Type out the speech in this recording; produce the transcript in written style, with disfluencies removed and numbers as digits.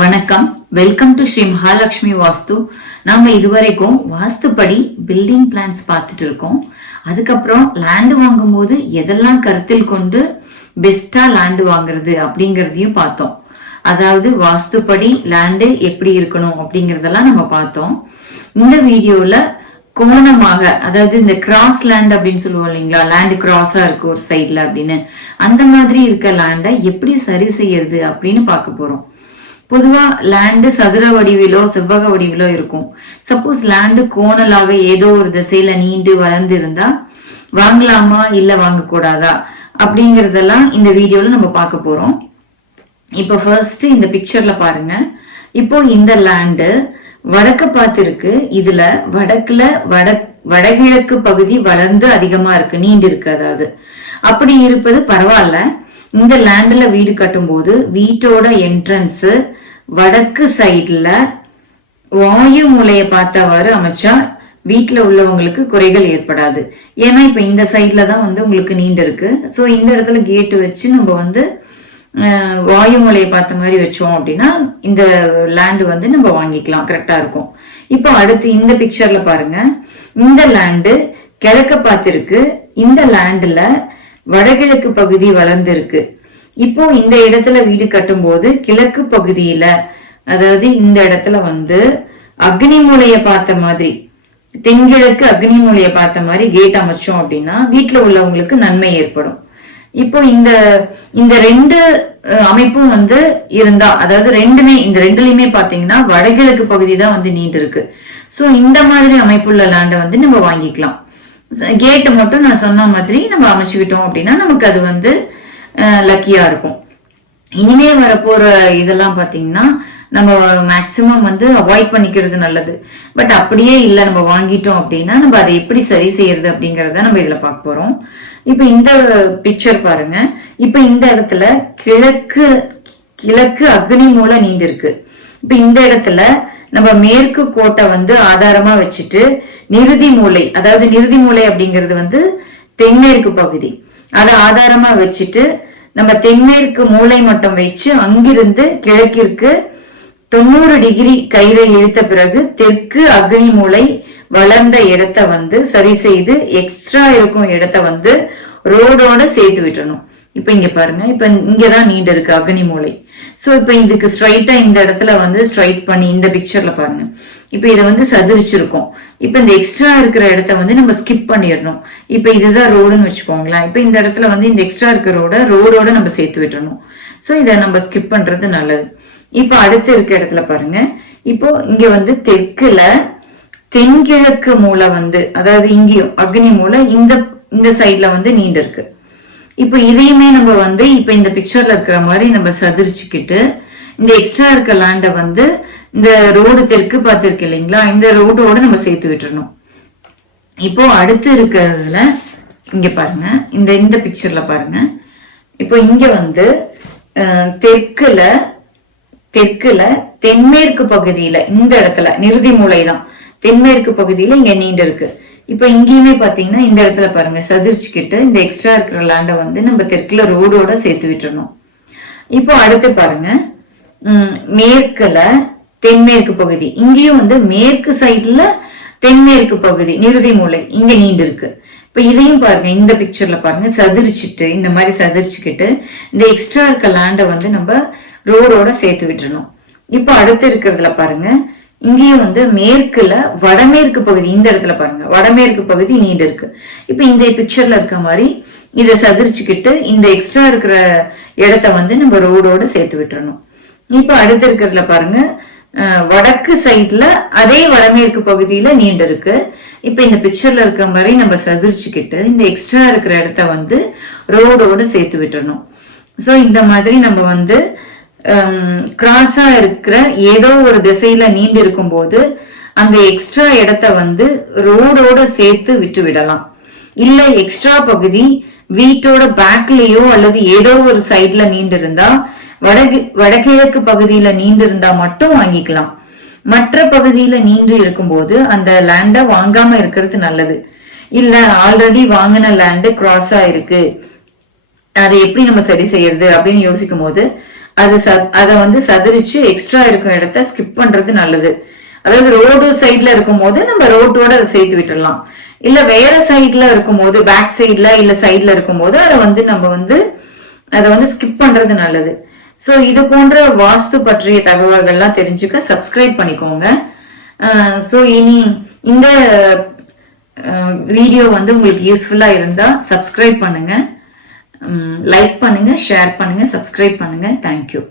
வணக்கம். Welcome to Sri Mahalakshmi வாஸ்து. நம்ம இதுவரைக்கும் வாஸ்துப்படி பில்டிங் பிளான்ஸ் பார்த்துட்டு இருக்கோம். அதுக்கப்புறம் லேண்டு வாங்கும் போது எதெல்லாம் கருத்தில் கொண்டு பெஸ்டா லேண்டு வாங்குறது அப்படிங்கறதையும் பார்த்தோம். அதாவது வாஸ்துப்படி லேண்டு எப்படி இருக்கணும் அப்படிங்கறதெல்லாம் நம்ம பார்த்தோம். இந்த வீடியோல கோணமாக, அதாவது இந்த கிராஸ் லேண்ட் அப்படின்னு சொல்லுவோம் இல்லைங்களா, லேண்டு கிராஸா இருக்கு ஒரு சைட்ல அப்படின்னு, அந்த மாதிரி இருக்க லேண்டை எப்படி சரி செய்யறது அப்படின்னு பார்க்க போறோம். பொதுவா லேண்டு சதுர வடிவிலோ செவ்வக வடிவிலோ இருக்கும். சப்போஸ் லேண்டு கோணலாக ஏதோ ஒரு திசையில நீண்டு வளர்ந்து இருந்தா வாங்கலாமா இல்ல வாங்கக்கூடாதா அப்படிங்கறதெல்லாம் இந்த வீடியோல நம்ம பார்க்க போறோம். இப்போ ஃபர்ஸ்ட் இந்த பிக்சர்ல பாருங்க. இப்போ இந்த லேண்டு வடக்க பார்த்து இருக்கு. இதுல வடக்குல வடகிழக்கு பகுதி வளர்ந்து அதிகமா இருக்கு, நீண்டு இருக்கு. அதாவது அப்படி இருப்பது பரவாயில்ல. இந்த லேண்ட்ல வீடு கட்டும் போது வீட்டோட என்ட்ரன்ஸ் வடக்கு சைட்ல வாயு மூலைய பார்த்தவாறு அமைச்சா வீட்டுல உள்ளவங்களுக்கு குறைகள் ஏற்படாது. ஏன்னா இப்ப இந்த சைட்ல தான் உங்களுக்கு நீண்டு இருக்கு. ஸோ இந்த இடத்துல கேட்டு வச்சு நம்ம வாயு மூலையை பார்த்த மாதிரி வச்சோம் அப்படின்னா இந்த லேண்டு நம்ம வாங்கிக்கலாம், கரெக்டா இருக்கும். இப்போ அடுத்து இந்த பிக்சர்ல பாருங்க. இந்த லேண்டு கிழக்க பார்த்திருக்கு. இந்த லேண்டுல வடகிழக்கு பகுதி வளர்ந்து இருக்கு. இப்போ இந்த இடத்துல வீடு கட்டும் போது கிழக்கு பகுதியில, அதாவது இந்த இடத்துல அக்னி மூலைய பார்த்த மாதிரி, தென்கிழக்கு அக்னி மூலைய பார்த்த மாதிரி கேட் அமைச்சோம் அப்படின்னா வீட்டுல உள்ளவங்களுக்கு நன்மை ஏற்படும். இப்போ இந்த ரெண்டு அமைப்பும் இருந்தா, அதாவது இந்த ரெண்டுலயுமே பாத்தீங்கன்னா வடகிழக்கு பகுதி தான் நீண்டு இருக்கு. சோ இந்த மாதிரி அமைப்புள்ள லேண்டை நம்ம வாங்கிக்கலாம். கேட்டை மட்டும் நான் சொன்ன மாதிரி நம்ம அமைச்சுக்கிட்டோம் அப்படின்னா நமக்கு அது லக்கியா இருக்கும். இனிமே வரப்போற இதெல்லாம் பாத்தீங்கன்னா நம்ம மேக்சிமம் அவாய்ட் பண்ணிக்கிறது நல்லது. பட் அப்படியே இல்லை, நம்ம வாங்கிட்டோம் அப்படின்னா நம்ம அதை எப்படி சரி செய்யறது அப்படிங்கறத நம்ம இதுல பார்க்க போறோம். இப்ப இந்த பிக்சர் பாருங்க. இப்ப இந்த இடத்துல கிழக்கு அக்னி மூலை நீண்டு இருக்கு. இப்ப இந்த இடத்துல நம்ம மேற்கு கோட்டை ஆதாரமா வச்சுட்டு நிருதி மூலை, அதாவது நிருதி மூலை அப்படிங்கிறது தென்மேற்கு பகுதி, அதை ஆதாரமா வச்சுட்டு நம்ம தென்மேற்கு மூலை மட்டும் வச்சு அங்கிருந்து கிழக்கிற்கு 90 டிகிரி கயிறை இழுத்த பிறகு தெற்கு அக்னி மூலை வளர்ந்த இடத்த சரி செய்து எக்ஸ்ட்ரா இருக்கும் இடத்த ரோடோட சேர்த்து விட்டணும். இப்ப இங்க பாருங்க. இப்ப இங்கதான் நீண்டு இருக்கு அக்னி மூலை. சோ இப்ப இதுக்கு ஸ்ட்ரைட்டா இந்த இடத்துல ஸ்ட்ரைட் பண்ணி இந்த பிக்சர்ல பாருங்க. இப்ப இதை சதுரிச்சிருக்கோம். இப்ப இந்த எக்ஸ்ட்ரா இருக்கிற இடத்த நம்ம ஸ்கிப் பண்ணிடணும். இப்ப இதுதான் ரோடுன்னு வச்சுக்கோங்களேன். இப்ப இந்த இடத்துல இந்த எக்ஸ்ட்ரா இருக்கிற ரோடோட நம்ம சேர்த்து விட்டுறணும். சோ இதை நம்ம ஸ்கிப் பண்றது நல்லது. இப்ப அடுத்து இருக்க இடத்துல பாருங்க. இப்போ இங்க தெற்குல தென்கிழக்கு மூலை அதாவது இங்கேயும் அக்னி மூலை இந்த சைட்ல நீண்டு இருக்கு. இப்ப இதையுமே நம்ம இப்ப இந்த பிக்சர்ல இருக்கிற மாதிரி நம்ம சதுரிச்சுக்கிட்டு இந்த எக்ஸ்ட்ரா இருக்க லேண்டை இந்த ரோடு தெற்கு பார்த்திருக்கு இல்லைங்களா, இந்த ரோடோட நம்ம சேர்த்து விட்டுறணும். இப்போ அடுத்து இருக்கிறதுல இங்க பாருங்க. இந்த பிக்சர்ல பாருங்க. இப்போ இங்க தெற்குல தென்மேற்கு பகுதியில இந்த இடத்துல நிருதி மூலை தான் தென்மேற்கு பகுதியில இங்க நீண்டு இருக்கு. இப்ப இங்கேயுமே பாத்தீங்கன்னா இந்த இடத்துல பாருங்க சதிர்ச்சிக்கிட்டு இந்த எக்ஸ்ட்ரா இருக்கிற லேண்டை நம்ம தெற்குல ரோடோட சேர்த்து விட்டுறணும். இப்போ அடுத்து பாருங்க. மேற்குல தென்மேற்கு பகுதி, இங்கேயும் மேற்கு சைட்ல தென்மேற்கு பகுதி நிருதி மூலை இங்க நீண்டு இருக்கு. இப்ப இதையும் பாருங்க. இந்த பிக்சர்ல பாருங்க சதிரிச்சுட்டு இந்த மாதிரி சதிரிச்சுக்கிட்டு இந்த எக்ஸ்ட்ரா இருக்க லேண்டை நம்ம ரோடோட சேர்த்து விட்டுறணும். இப்போ அடுத்து இருக்கிறதுல பாருங்க. இங்கேயும் மேற்குல வடமேற்கு பகுதி, இந்த இடத்துல பாருங்க வடமேற்கு பகுதி நீண்டு இருக்கு. இப்ப இந்த பிக்சர்ல இருக்க மாதிரி இதை சதிரிச்சுக்கிட்டு இந்த எக்ஸ்ட்ரா இருக்கிற இடத்த நம்ம ரோடோட சேர்த்து விட்டுறணும். இப்ப அடுத்து இருக்கிறதுல பாருங்க. வடக்கு சைட்ல அதே வடமேற்கு பகுதியில நீண்டு இருக்கு. இப்ப இந்த பிக்சர்ல இருக்க மாதிரி நம்ம சதிரிச்சுக்கிட்டு இந்த எக்ஸ்ட்ரா இருக்கிற இடத்த ரோடோட சேர்த்து விட்டுறணும். சோ இந்த மாதிரி நம்ம கிராஸா இருக்கிற ஏதோ ஒரு திசையில நீண்டு இருக்கும் போது அந்த எக்ஸ்ட்ரா இடத்த ரோடோட சேர்த்து விட்டு விடலாம். இல்ல எக்ஸ்ட்ரா பகுதி வீட்டோட பேக்லயோ அல்லது ஏதோ ஒரு சைட்ல நீண்டு இருந்தா வடகிழக்கு பகுதியில நீண்டு இருந்தா மட்டும் வாங்கிக்கலாம். மற்ற பகுதியில நீண்டு இருக்கும்போது அந்த லேண்ட வாங்காம இருக்கிறது நல்லது. இல்ல ஆல்ரெடி வாங்கின லேண்டு கிராஸா இருக்கு, அதை எப்படி நம்ம சரி செய்யறது அப்படின்னு யோசிக்கும் போது அதை வந்து சதுரிச்சு எக்ஸ்ட்ரா இருக்கும் இடத்த ஸ்கிப் பண்றது நல்லது. அதாவது ரோடு சைட்ல இருக்கும் போது நம்ம ரோட்டோட அதை சேர்த்து விட்டுடலாம். இல்ல வேற சைட்ல இருக்கும் போது, பேக் சைட்ல இல்ல சைட்ல இருக்கும் போது அதை வந்து நம்ம வந்து அதை வந்து ஸ்கிப் பண்றது நல்லது. ஸோ இது போன்ற வாஸ்து பற்றிய தகவல்கள்லாம் தெரிஞ்சுக்க சப்ஸ்கிரைப் பண்ணிக்கோங்க. ஸோ இனி இந்த வீடியோ வந்து உங்களுக்கு யூஸ்ஃபுல்லா இருந்தா சப்ஸ்கிரைப் பண்ணுங்க, லைக் பண்ணுங்க, ஷேர் பண்ணுங்க, சப்ஸ்கிரைப் பண்ணுங்க. தேங்க்யூ.